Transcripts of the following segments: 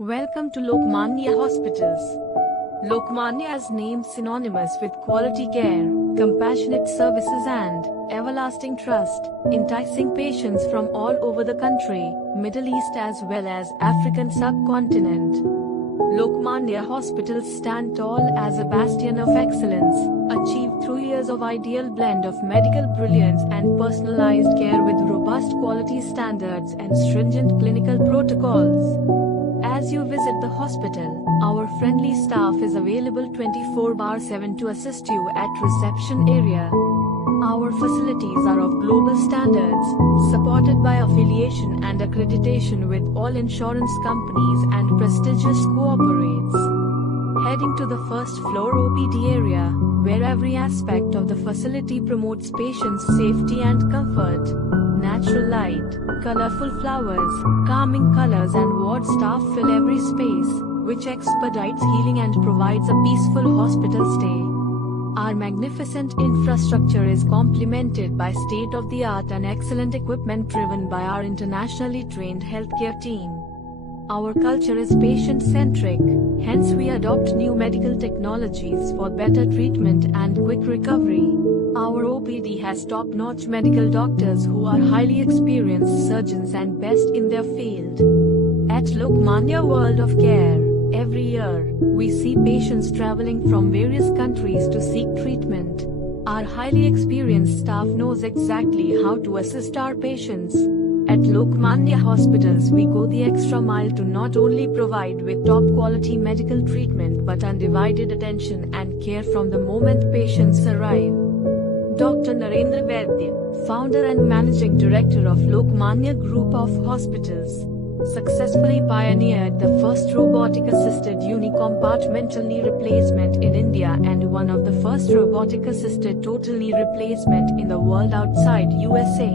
Welcome to Lokmanya Hospitals. Lokmanya is named synonymous with quality care, compassionate services and everlasting trust, enticing patients from all over the country, Middle East as well as African subcontinent. Lokmanya Hospitals stand tall as a bastion of excellence, achieved through years of ideal blend of medical brilliance and personalized care with robust quality standards and stringent clinical protocols. As you visit the hospital, our friendly staff is available 24/7 to assist you at reception area. Our facilities are of global standards, supported by affiliation and accreditation with all insurance companies and prestigious cooperates. Heading to the first floor OPD area, where every aspect of the facility promotes patients' safety and comfort. Natural light, colorful flowers, calming colors and ward staff fill every space, which expedites healing and provides a peaceful hospital stay. Our magnificent infrastructure is complemented by state-of-the-art and excellent equipment driven by our internationally trained healthcare team. Our culture is patient-centric, hence we adopt new medical technologies for better treatment and quick recovery. Our OPD has top-notch medical doctors who are highly experienced surgeons and best in their field. At Lokmanya World of Care, every year, we see patients traveling from various countries to seek treatment. Our highly experienced staff knows exactly how to assist our patients. At Lokmanya Hospitals we go the extra mile to not only provide with top-quality medical treatment but undivided attention and care from the moment patients arrive. Dr. Narendra Vaidya, founder and managing director of Lokmanya Group of Hospitals, successfully pioneered the first robotic-assisted unicompartmental knee replacement in India and one of the first robotic-assisted total knee replacement in the world outside USA.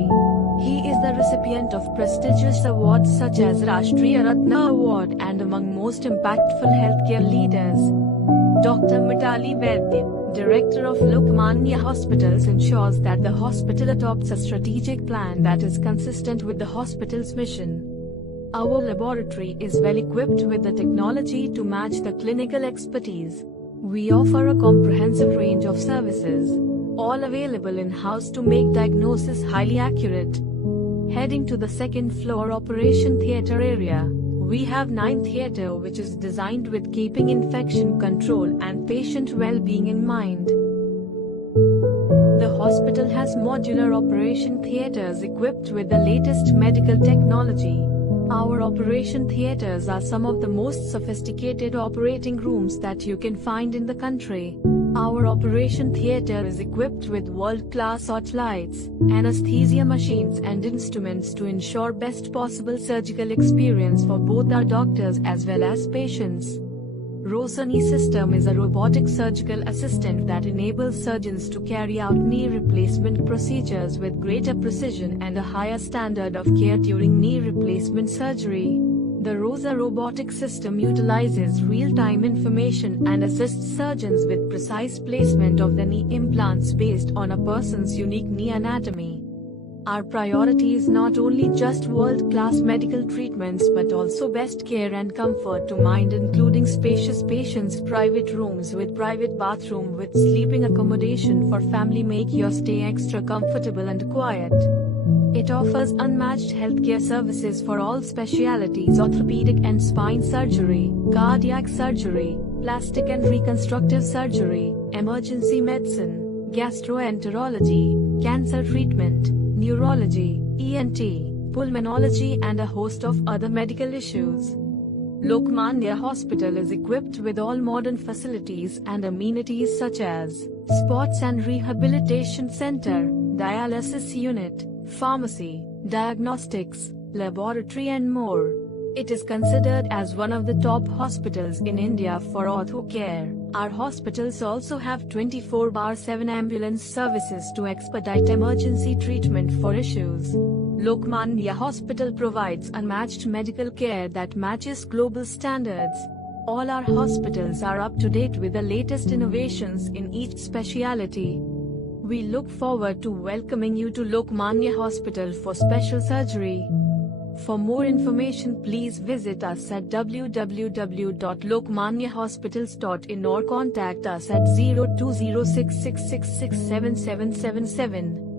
He is the recipient of prestigious awards such as Rashtriya Ratna Award and among most impactful healthcare leaders. Dr. Mitali Vaidya, Director of Lokmanya Hospitals, ensures that the hospital adopts a strategic plan that is consistent with the hospital's mission. Our laboratory is well equipped with the technology to match the clinical expertise. We offer a comprehensive range of services, all available in-house to make diagnosis highly accurate. Heading to the second floor operation theater area, we have 9 theater which is designed with keeping infection control and patient well-being in mind. The hospital has modular operation theaters equipped with the latest medical technology. Our operation theaters are some of the most sophisticated operating rooms that you can find in the country. Our operation theater is equipped with world-class hot lights, anesthesia machines and instruments to ensure best possible surgical experience for both our doctors as well as patients. Rosani system is a robotic surgical assistant that enables surgeons to carry out knee replacement procedures with greater precision and a higher standard of care during knee replacement surgery. The ROSA robotic system utilizes real-time information and assists surgeons with precise placement of the knee implants based on a person's unique knee anatomy. Our priority is not only just world-class medical treatments but also best care and comfort to mind, including spacious patients' private rooms with private bathroom with sleeping accommodation for family. Make your stay extra comfortable and quiet. It offers unmatched healthcare services for all specialties: orthopedic and spine surgery, cardiac surgery, plastic and reconstructive surgery, emergency medicine, gastroenterology, cancer treatment, neurology, ENT, pulmonology and a host of other medical issues. Lokmanya Hospital is equipped with all modern facilities and amenities such as sports and rehabilitation center, dialysis unit, pharmacy, diagnostics, laboratory and more. It is considered as one of the top hospitals in India for ortho care. Our hospitals also have 24/7 ambulance services to expedite emergency treatment for issues. Lokmanya Hospital provides unmatched medical care that matches global standards. All our hospitals are up to date with the latest innovations in each specialty. We look forward to welcoming you to Lokmanya Hospital for special surgery. For more information, please visit us at www.lokmanyahospitals.in or contact us at 020666677777.